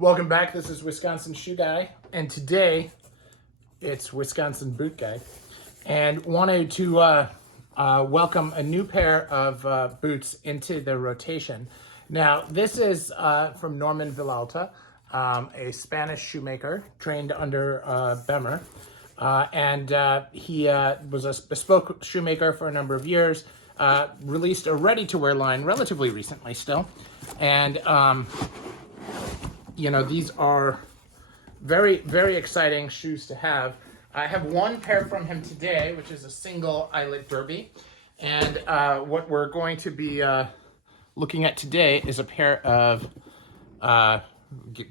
Welcome back. This is Wisconsin Shoe Guy, and today it's Wisconsin Boot Guy, and wanted to welcome a new pair of boots into the rotation. Now, this is from Norman Vilalta, a Spanish shoemaker trained under Bemer, and he was a bespoke shoemaker for a number of years. Released a ready-to-wear line relatively recently still, and you know, these are very, very exciting shoes to have. I have one pair from him today, which is a single eyelet derby. And what we're going to be looking at today is a pair of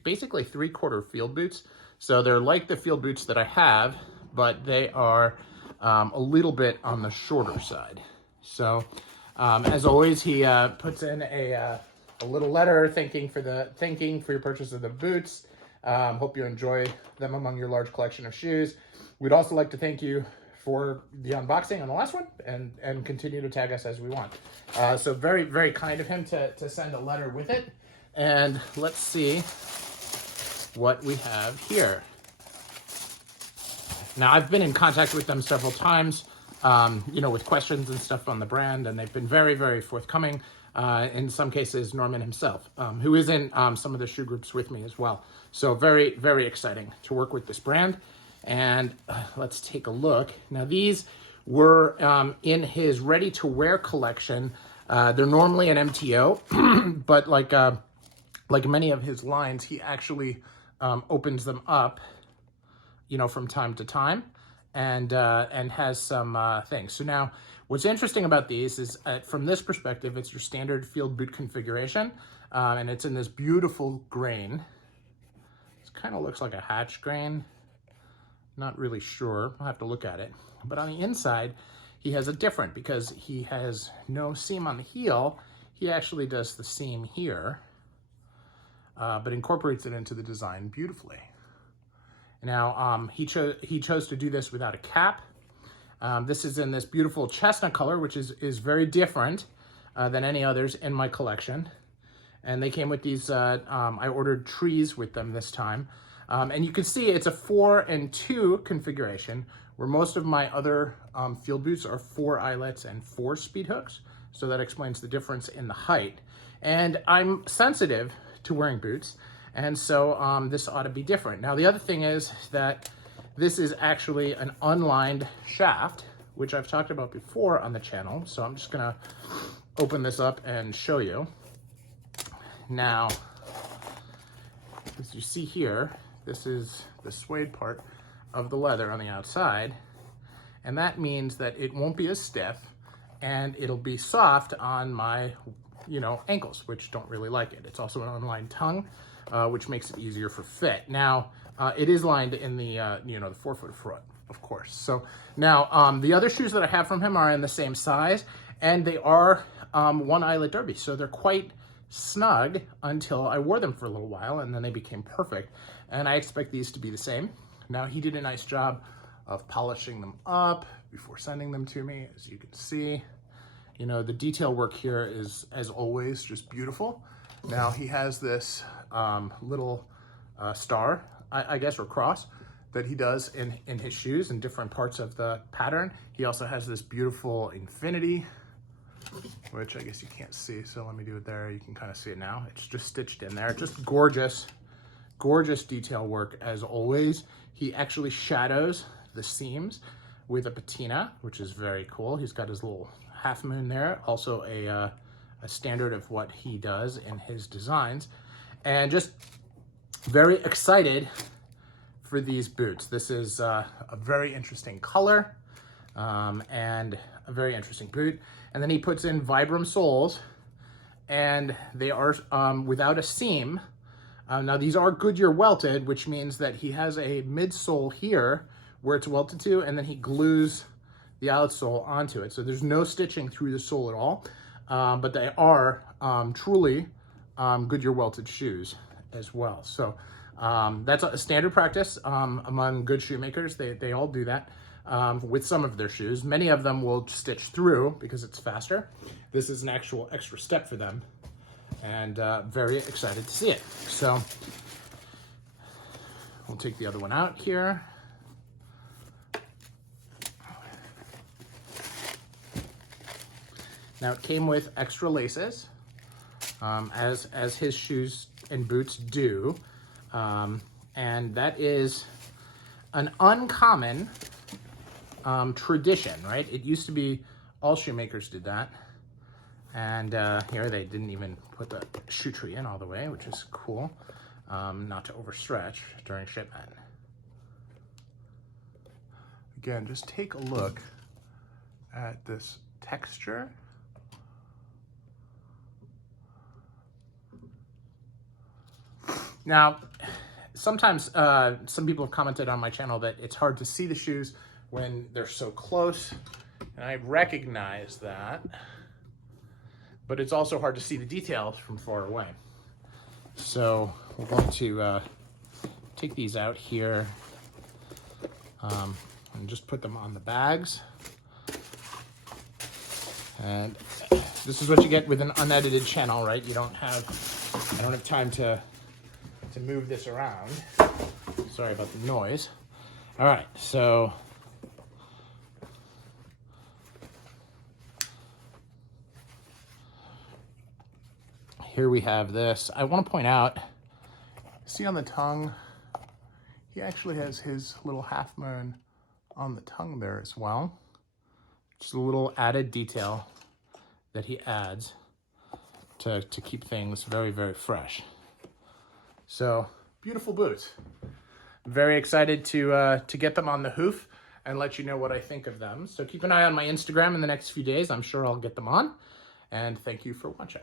basically 3/4 field boots. So they're like the field boots that I have, but they are a little bit on the shorter side. So as always, he puts in a little letter thanking for your purchase of the boots. Hope you enjoy them among your large collection of shoes. We'd also like to thank you for the unboxing on the last one and continue to tag us as we want. So very, very kind of him to send a letter with it. And let's see what we have here. Now, I've been in contact with them several times, you know, with questions and stuff on the brand, and they've been very, very forthcoming. In some cases, Norman himself, who is in some of the shoe groups with me as well. So very, very exciting to work with this brand. And let's take a look. Now, these were in his ready-to-wear collection. They're normally an MTO, but like many of his lines, he actually opens them up, you know, from time to time, and has some things. So now, what's interesting about these is, from this perspective, it's your standard field boot configuration, and it's in this beautiful grain. It kind of looks like a hatch grain. Not really sure. I'll have to look at it. But on the inside, he has a different, because he has no seam on the heel. He actually does the seam here, but incorporates it into the design beautifully. Now, he chose to do this without a cap. This is in this beautiful chestnut color, which is very different than any others in my collection. And they came with these, I ordered trees with them this time. And you can see it's a 4 and 2 configuration, where most of my other field boots are 4 eyelets and 4 speed hooks. So that explains the difference in the height. And I'm sensitive to wearing boots, and so this ought to be different. Now, the other thing is that this is actually an unlined shaft, which I've talked about before on the channel. So I'm just gonna open this up and show you. Now, as you see here, this is the suede part of the leather on the outside. And that means that it won't be as stiff, and it'll be soft on my, you know, ankles, which don't really like it. It's also an unlined tongue, which makes it easier for fit. Now, it is lined in the, you know, the forefoot front, of course. So now, the other shoes that I have from him are in the same size, and they are 1 eyelet derby. So they're quite snug until I wore them for a little while, and then they became perfect. And I expect these to be the same. Now, he did a nice job of polishing them up before sending them to me, as you can see. You know, the detail work here is, as always, just beautiful. Now, he has this little star, I guess, or cross, that he does in his shoes in different parts of the pattern. He also has this beautiful infinity, which I guess you can't see, so let me do it there. You can kind of see it now. It's just stitched in there. Just gorgeous, gorgeous detail work, as always. He actually shadows the seams with a patina, which is very cool. He's got his little half moon there, also a standard of what he does in his designs. And just very excited for these boots. This is a very interesting color and a very interesting boot. And then he puts in Vibram soles, and they are without a seam. Now, these are Goodyear welted, which means that he has a midsole here where it's welted to, and then he glues the outsole onto it. So there's no stitching through the sole at all, but they are truly Goodyear welted shoes as well. So that's a standard practice among good shoemakers. They all do that with some of their shoes. Many of them will stitch through because it's faster. This is an actual extra step for them, and very excited to see it. So We'll take the other one out here. Now it came with extra laces, as his shoes and boots do, and that is an uncommon tradition, right? It used to be all shoemakers did that, and here they didn't even put the shoe tree in all the way, which is cool, not to overstretch during shipment. Again, just take a look at this texture. Now, sometimes some people have commented on my channel that it's hard to see the shoes when they're so close, and I recognize that, but it's also hard to see the details from far away. So we're going to take these out here and just put them on the bags. And this is what you get with an unedited channel, right? I don't have time to move this around. Sorry about the noise. All right, so here we have this. I want to point out, see on the tongue, he actually has his little half moon on the tongue there as well. Just a little added detail that he adds to keep things very, very fresh. So, beautiful boots. Very excited to get them on the hoof and let you know what I think of them. So keep an eye on my Instagram in the next few days. I'm sure I'll get them on. And thank you for watching.